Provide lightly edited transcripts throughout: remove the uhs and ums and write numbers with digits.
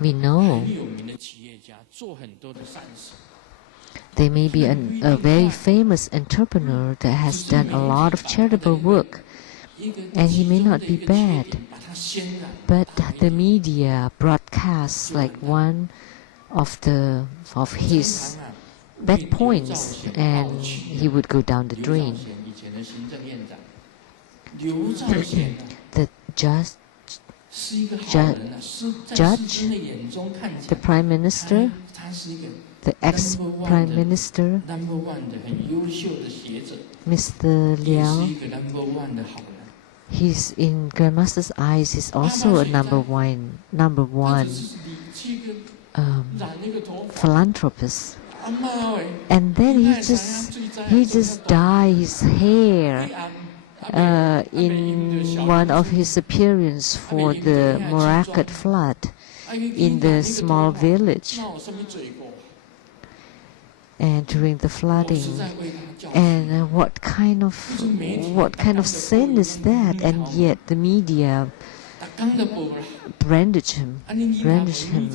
We know there may be a very famous entrepreneur that has done a lot of charitable work, and he may not be bad, but the media broadcasts like one of his bad points, and he would go down the drain. The judge, the prime minister, the ex-prime minister, Mr. Lian, he's in Grandmaster's eyes. He's also a number one philanthropist. And then he just dyed his hair in one of his appearance for the Morakot flood in the small village, and during the flooding. And what kind of sin is that? And yet the media brandish him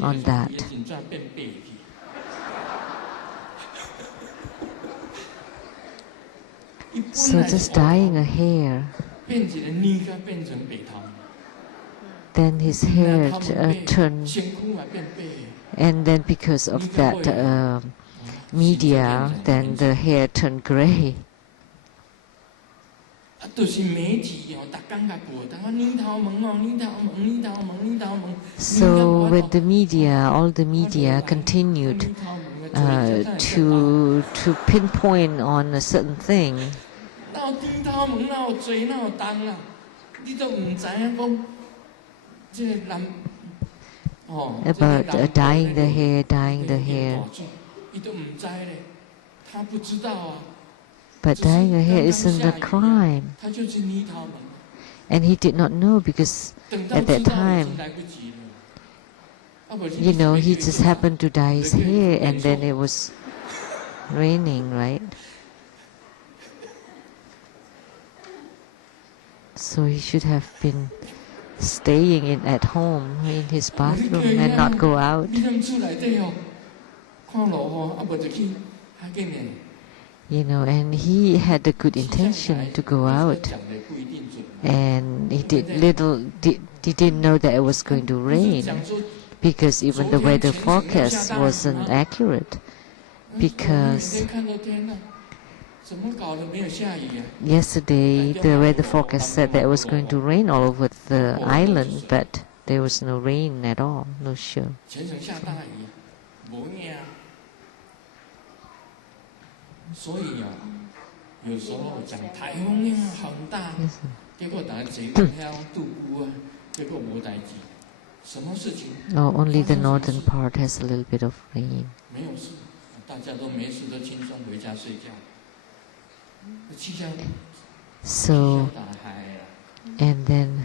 on that. So just dyeing a hair, then his hair turned, and then because of that media, then the hair turned gray. So with the media, all the media continued to pinpoint on a certain thing. About dyeing the hair. But dyeing the hair isn't a crime. And he did not know, because at that time, he just happened to dye his hair, and then it was raining, right? So he should have been staying at home in his bathroom and not go out. And he had a good intention to go out, and he didn't know that it was going to rain, because even the weather forecast wasn't accurate, because yesterday the weather forecast said that it was going to rain all over the island, but there was no rain at all, no show. No, only the northern part has a little bit of rain. So, and then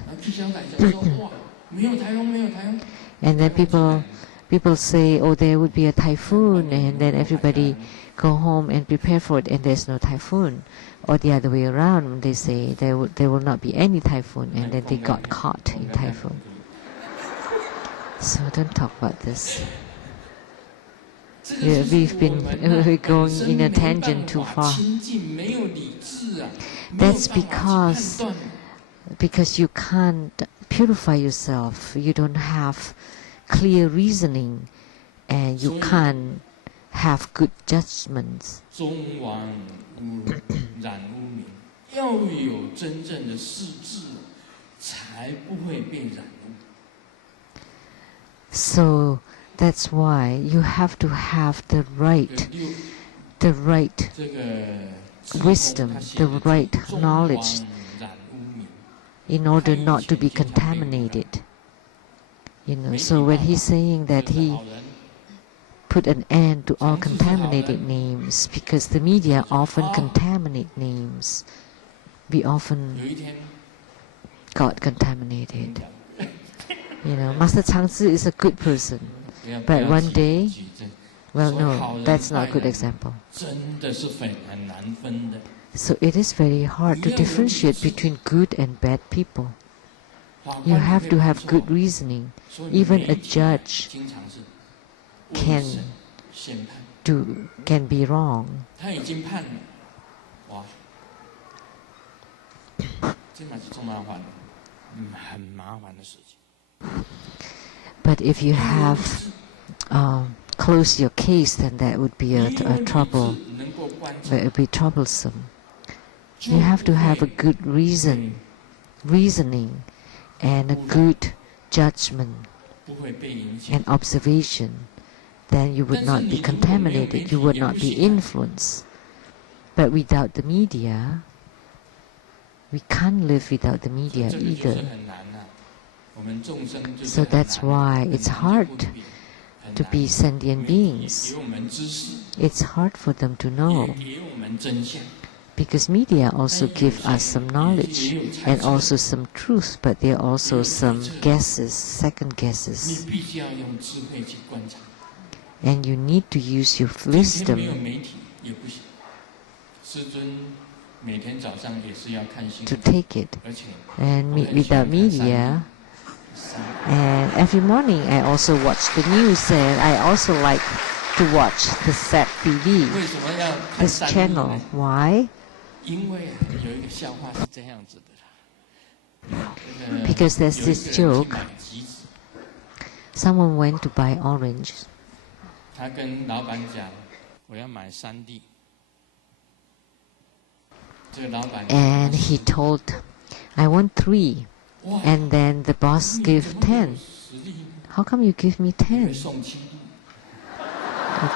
people say, oh, there would be a typhoon, and then everybody go home and prepare for it, and there's no typhoon. Or the other way around, they say there will not be any typhoon, and then they got caught in typhoon. So don't talk about this. We're going in a tangent too far. That's because you can't purify yourself. You don't have clear reasoning, and you can't have good judgments. So that's why you have to have the right wisdom, the right knowledge, in order not to be contaminated. So when he's saying that he put an end to all contaminated names, because the media often contaminate names, we often got contaminated. Master Tsang is a good person, but one day, well, no, that's not a good example. So it is very hard to differentiate between good and bad people. You have to have good reasoning. Even a judge can be wrong. But if you have close your case, then that would be a trouble. It would be troublesome. You have to have a good reasoning, and a good judgment and observation. Then you would not be contaminated. You would not be influenced. But without the media, we can't live without the media either. So that's why it's hard to be sentient beings. It's hard for them to know. Because media also give us some knowledge and also some truth, but there are also some guesses, second guesses. And you need to use your wisdom. To take it. And without media, and every morning I also watch the news, and I also like to watch the SAT TV, this channel. Why? Because there's this joke. Someone went to buy orange. And he told, I want 3. And then the boss gave 10. How come you give me 10?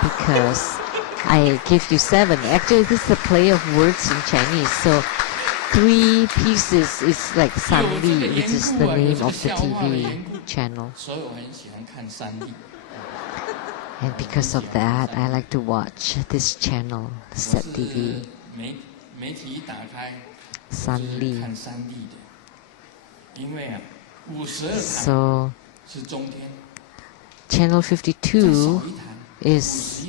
Because I give you 7. Actually, this is a play of words in Chinese. So 3 pieces is like Sanli, which is the name of the TV channel. And because of that, I like to watch this channel, SAT TV. Sanli. So, channel 52 is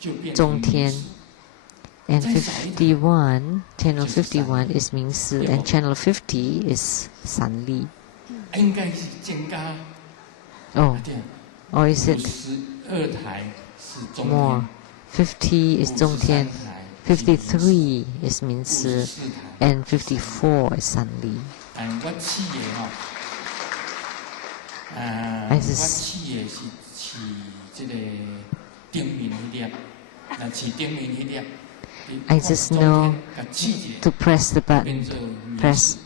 Zhongtian, and 51, channel 51 is Mingsi, and channel 50 is Sanli. Oh, or is it more? 50 is Zhongtian, 53 is Mingsi, and 54 is Sanli. I just know to press the button, press.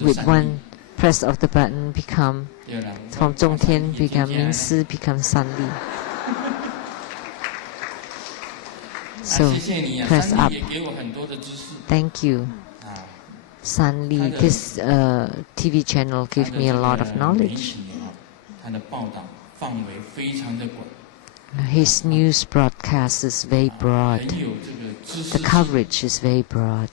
With one press of the button become, from Zhongtian become Mingsi, become Sanli. So, press up. Thank you. Sanli, this TV channel gives me a lot of knowledge. His news broadcast is very broad. The coverage is very broad.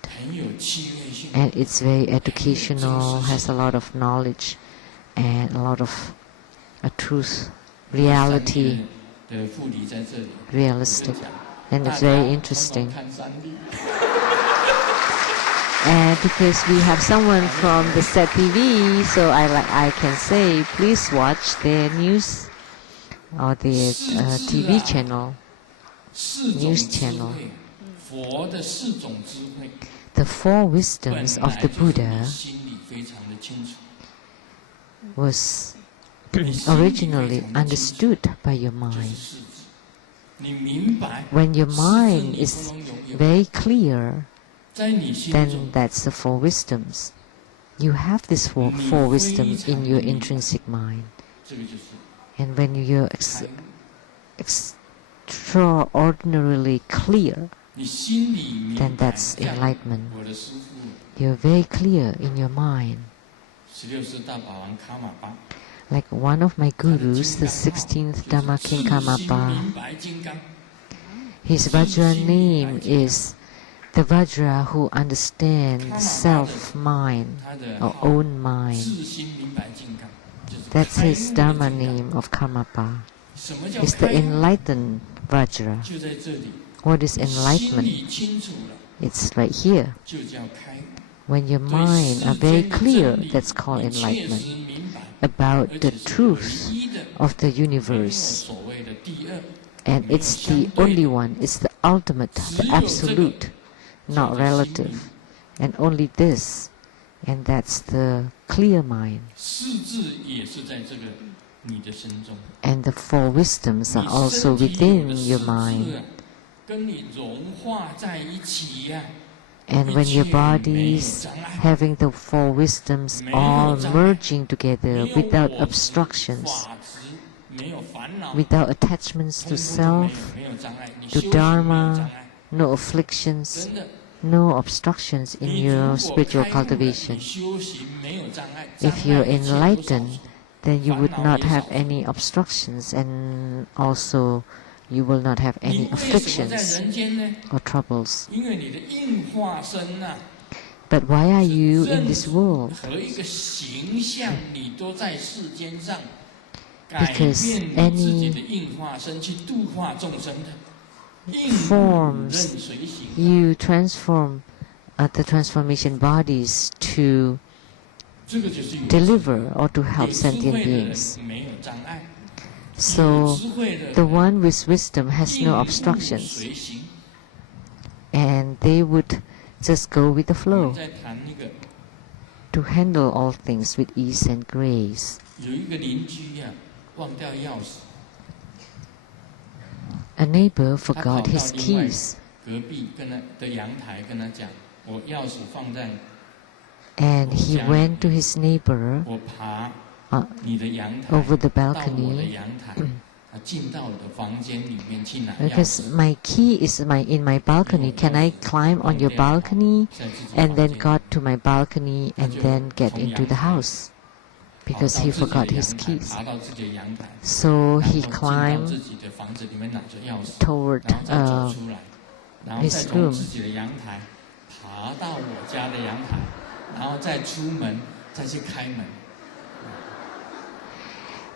And it's very educational, has a lot of knowledge and a lot of truth, reality, realistic. And it's very interesting. And because we have someone from the SAT TV, so I can say, please watch their news or their TV channel, news channel. The 4 wisdoms of the Buddha was originally understood by your mind. When your mind is very clear, then that's the 4 wisdoms. You have these four wisdoms in your intrinsic mind. And when you're extraordinarily clear, then that's enlightenment. You're very clear in your mind. Like one of my gurus, the 16th Dharma King Karmapa, his Vajra name is the Vajra who understands self-mind or own mind. That's his Dharma name of Karmapa. It's the enlightened Vajra. What is enlightenment? It's right here. When your mind are very clear, that's called enlightenment, about the truth of the universe. And it's the only one, it's the ultimate, the absolute, not relative. And only this, and that's the clear mind. And the four wisdoms are also within your mind. And when your body is having the four wisdoms all merging together without obstructions, without attachments to self, to Dharma, no afflictions, no obstructions in your spiritual cultivation. If you're enlightened, then you would not have any obstructions, and also you will not have any afflictions or troubles. But why are you in this world? Because any forms you transform the transformation bodies to deliver or to help sentient beings. So the one with wisdom has no obstructions, and they would just go with the flow to handle all things with ease and grace. A neighbor forgot his keys, and he went to his neighbor over the balcony, because my key is in my balcony. Can I climb on your balcony and then got to my balcony and then get into the house? Because he forgot his keys. So he climbed toward his room.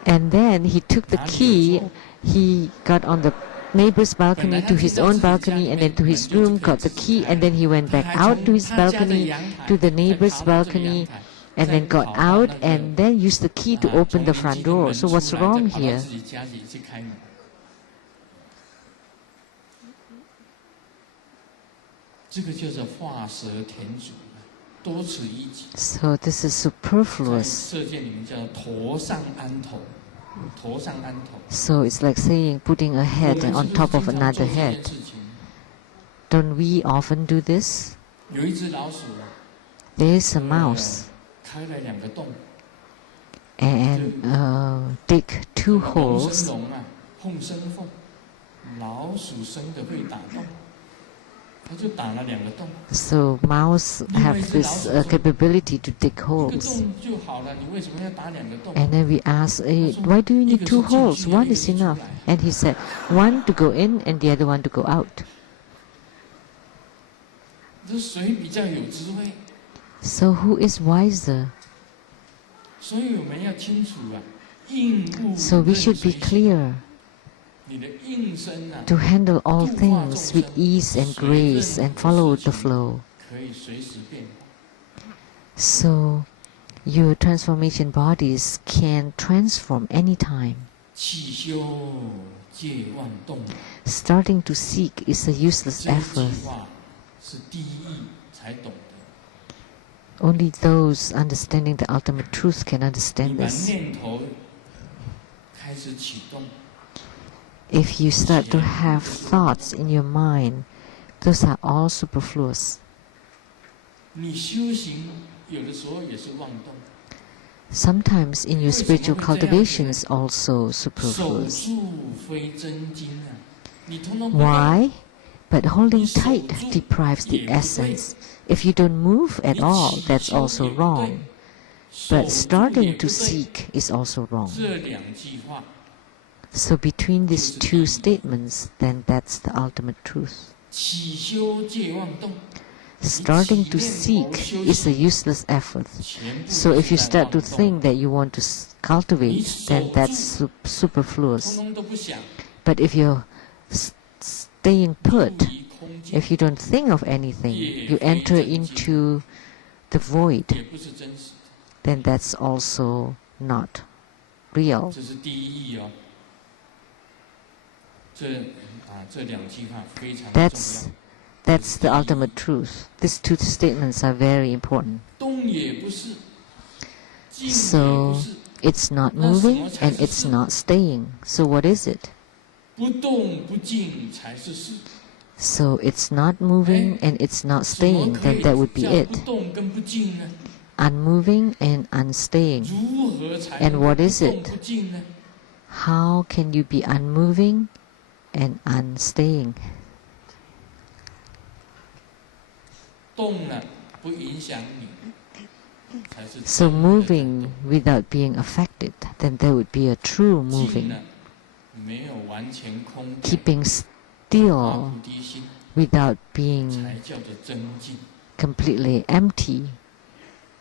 And then he took the key, he got on the neighbor's balcony to his own balcony, and then to his room, got the key, and then he went back out to his balcony, to the neighbor's balcony, and then got out, and then used the key to open the front door. So what's wrong here? So this is superfluous. So it's like saying putting a head on top of another head. Don't we often do this? There is a mouse and dig two holes. So mouse have this capability to dig holes. And then we ask, why do you need two holes? One is enough. And he said, one to go in and the other one to go out. So who is wiser? So we should be clear to handle all things with ease and grace and follow the flow. So your transformation bodies can transform anytime. Starting to seek is a useless effort. Only those understanding the ultimate truth can understand this. If you start to have thoughts in your mind, those are all superfluous. Sometimes in your spiritual cultivations also superfluous. Why? But holding tight deprives the essence. If you don't move at all, that's also wrong. But starting to seek is also wrong. So between these two statements, then that's the ultimate truth. Starting to seek is a useless effort. So if you start to think that you want to cultivate, then that's superfluous. But if you're staying put, if you don't think of anything, you enter into the void, then that's also not real. That's the ultimate truth. These two statements are very important. So it's not moving and it's not staying. So what is it? So it's not moving and it's not staying, then that would be it. Unmoving and unstaying. And what is it? How can you be unmoving and unstaying? So moving without being affected, then there would be a true moving. Keeping still without being completely empty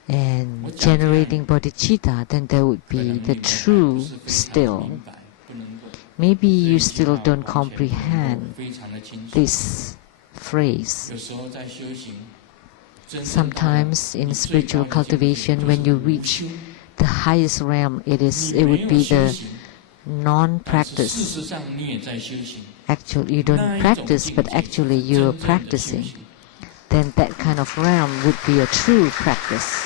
and generating bodhicitta, then there would be the true still. Maybe you still don't comprehend this phrase. Sometimes in spiritual cultivation, when you reach the highest realm, it would be the non-practice. Actually, you don't practice, but actually you're practicing. Then that kind of realm would be a true practice.